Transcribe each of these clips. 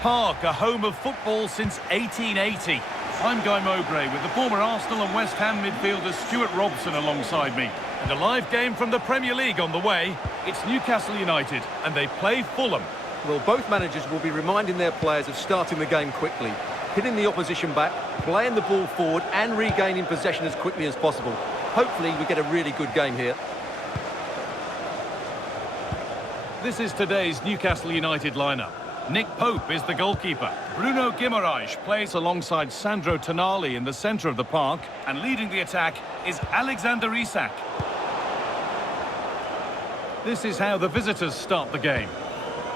Park, a home of football since 1880. I'm Guy Mowbray with the former Arsenal and West Ham midfielder Stuart Robson alongside me. And a live game from the Premier League on the way. It's Newcastle United and they play Fulham. Well, both managers will be reminding their players of starting the game quickly, pinning the opposition back, playing the ball forward and regaining possession as quickly as possible. Hopefully we get a really good game here. This is today's Newcastle United lineup. Nick Pope is the goalkeeper. Bruno Guimaraes plays alongside Sandro Tonali in the centre of the park. And leading the attack is Alexander Isak. This is how the visitors start the game.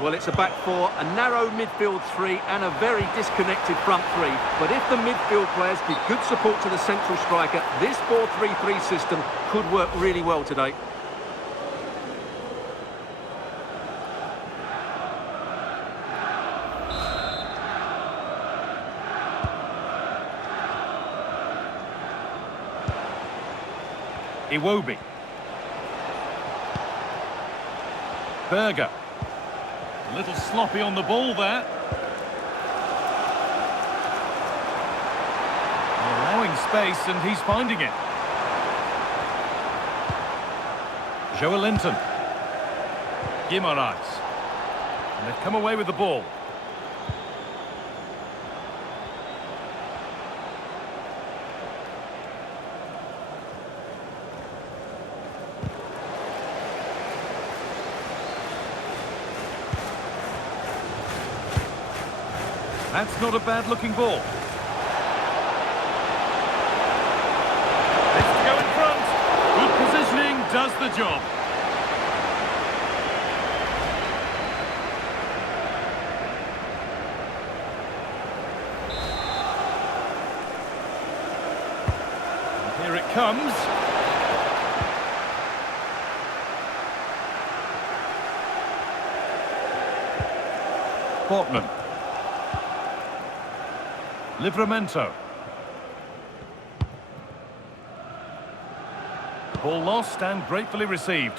Well, it's a back four, a narrow midfield three and a very disconnected front three. But if the midfield players give good support to the central striker, this 4-3-3 system could work really well today. Iwobi. Berger. A little sloppy on the ball there. Allowing space and he's finding it. Joelinton. Guimaraes. And they've come away with the ball. That's not a bad-looking ball. It's to go in front. Good positioning does the job. And here it comes. Portman. Livramento. Ball lost and gratefully received.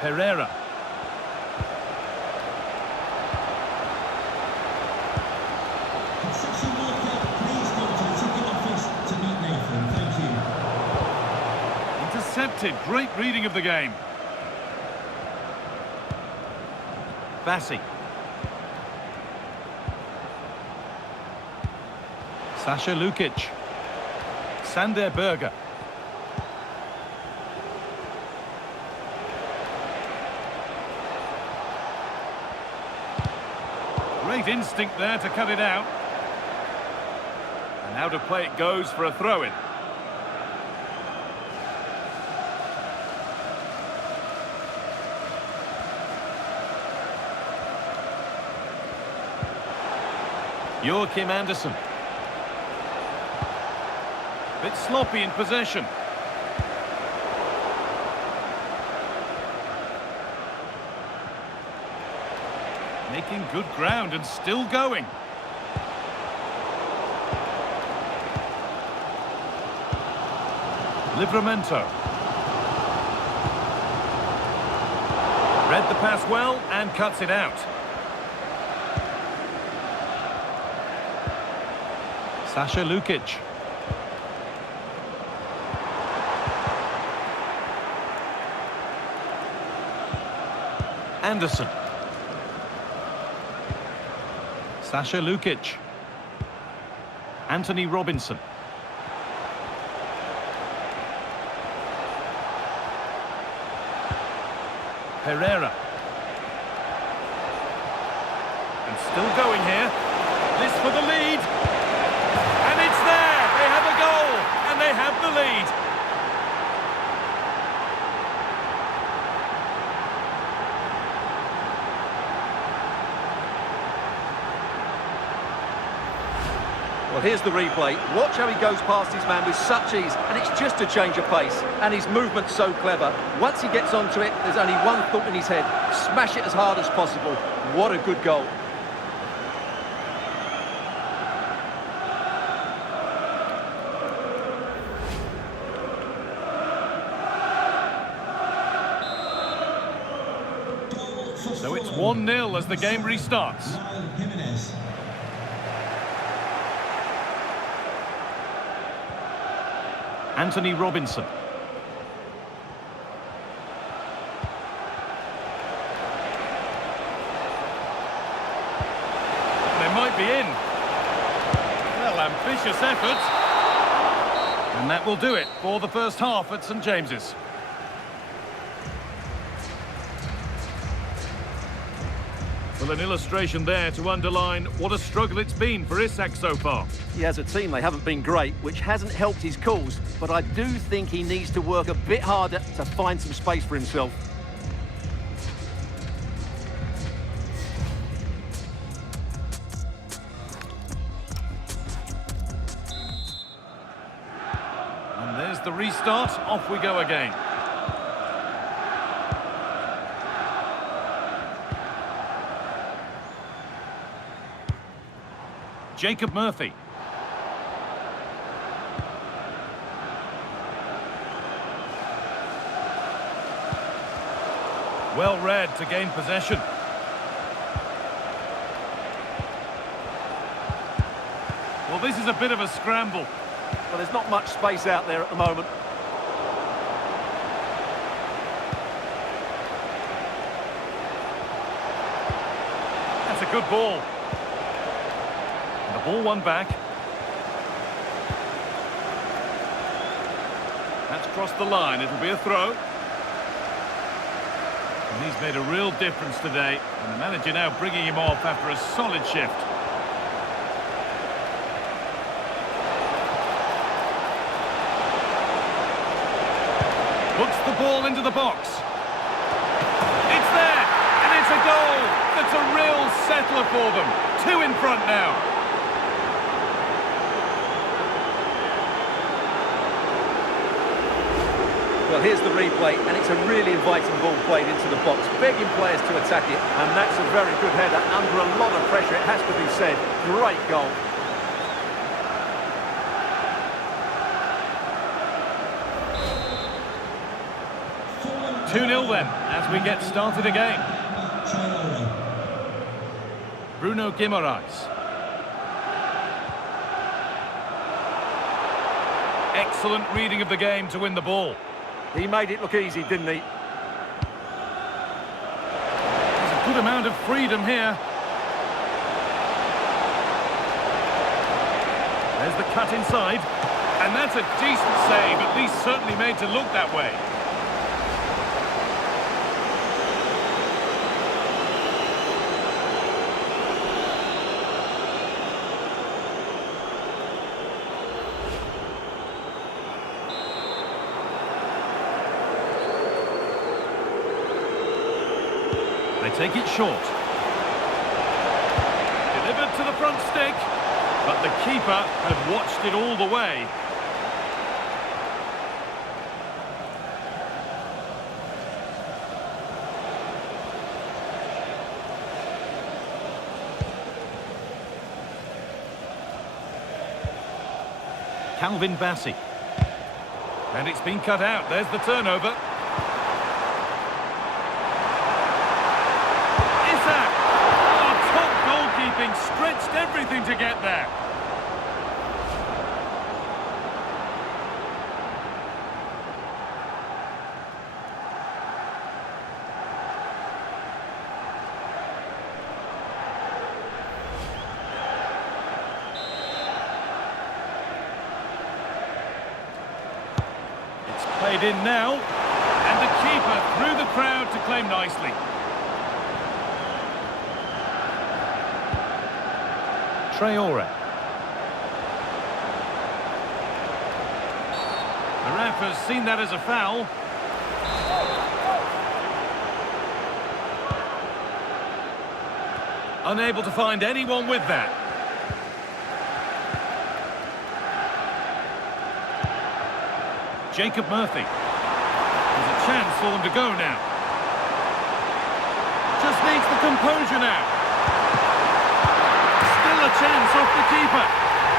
Pereira. Intercepted. Great reading of the game. Bassi. Sasha Lukic. Sander Berger. Great instinct there to cut it out. And out of play it goes for a throw-in. Joachim Andersen. Bit sloppy in possession. Making good ground and still going. Livramento. Read the pass well and cuts it out. Sasha Lukic. Anderson. Sasha Lukic. Anthony Robinson. Pereira. And still going here. This for the lead. And it's there. They have a goal. And they have the lead. Well, here's the replay. Watch how he goes past his man with such ease, and it's just a change of pace. And his movement's so clever. Once he gets onto it, there's only one thought in his head. Smash it as hard as possible. What a good goal. So it's 1-0 as the game restarts. Anthony Robinson. They might be in. Well, ambitious effort. And that will do it for the first half at St James's. Well, an illustration there to underline what a struggle it's been for Isak so far. He has a team, they haven't been great, which hasn't helped his cause, but I do think he needs to work a bit harder to find some space for himself. And there's the restart. Off we go again. Jacob Murphy. Well read to gain possession. Well, this is a bit of a scramble. Well, there's not much space out there at the moment. That's a good ball. And the ball won back. That's crossed the line. It'll be a throw. And he's made a real difference today. And the manager now bringing him off after a solid shift. Puts the ball into the box. It's there, and it's a goal. That's a real settler for them. 2 in front now. Well, here's the replay, and it's a really inviting ball played into the box, begging players to attack it, and that's a very good header under a lot of pressure, it has to be said. Great goal. Fulham 2-0 then, as we get started again. Bruno Guimaraes. Excellent reading of the game to win the ball. He made it look easy, didn't he? There's a good amount of freedom here. There's the cut inside. And that's a decent save, at least certainly made to look that way. They take it short. Delivered to the front stick, but the keeper had watched it all the way. Calvin Bassey. And it's been cut out. There's the turnover. Stretched everything to get there. It's played in now, and the keeper through the crowd to claim nicely. Traore. The ref has seen that as a foul. Unable to find anyone with that. Jacob Murphy. There's a chance for them to go now. Just needs the composure now. A chance off the keeper.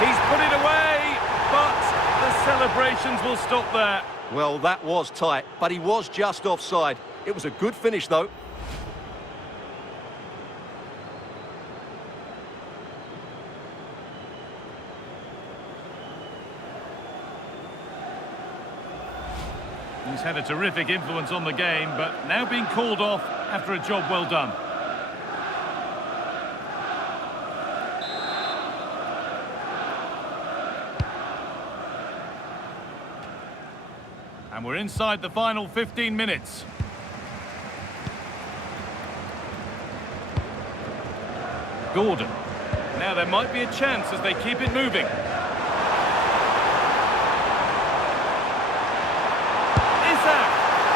He's put it away, but the celebrations will stop there. Well, that was tight, but he was just offside. It was a good finish, though. He's had a terrific influence on the game, but now being called off after a job well done. And we're inside the final 15 minutes. Gordon. Now there might be a chance as they keep it moving. Isaac!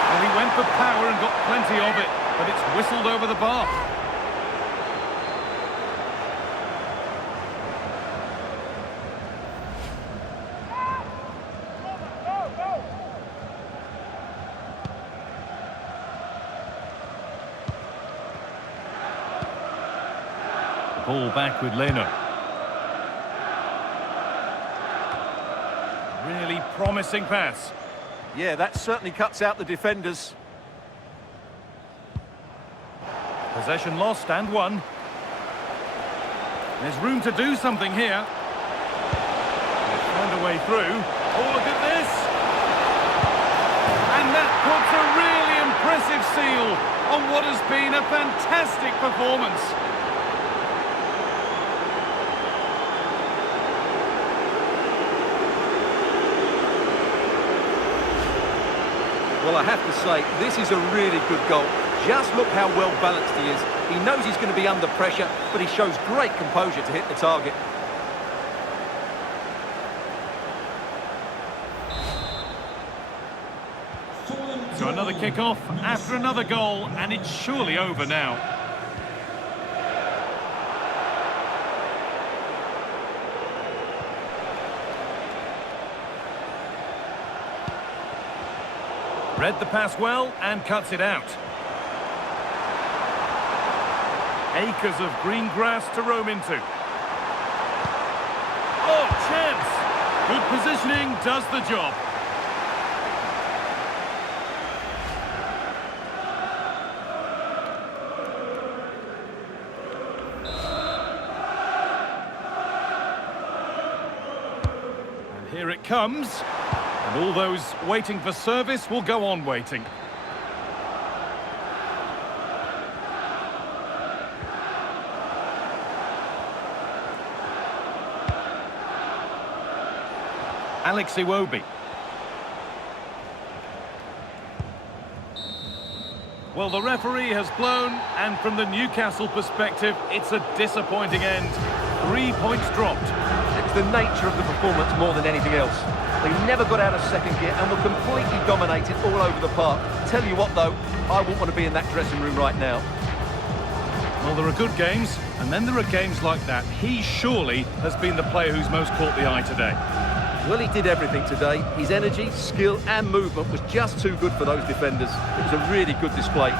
Well, he went for power and got plenty of it, but it's whistled over the bar. Ball back with Leno. Really promising pass. Yeah, that certainly cuts out the defenders. Possession lost and won. There's room to do something here. They find a way through. Oh, look at this! And that puts a really impressive seal on what has been a fantastic performance. Well, I have to say, this is a really good goal. Just look how well balanced he is. He knows he's going to be under pressure, but he shows great composure to hit the target. So another kick-off after another goal, and it's surely over now. Read the pass well and cuts it out. Acres of green grass to roam into. Oh, chance! Good positioning does the job. And here it comes. And all those waiting for service will go on waiting. Alex Iwobi. Well, the referee has blown, and from the Newcastle perspective, it's a disappointing end. 3 points dropped. It's the nature of the performance more than anything else. They never got out of second gear and were completely dominated all over the park. Tell you what, though, I wouldn't want to be in that dressing room right now. Well, there are good games, and then there are games like that. He surely has been the player who's most caught the eye today. Well, he did everything today. His energy, skill and movement was just too good for those defenders. It was a really good display.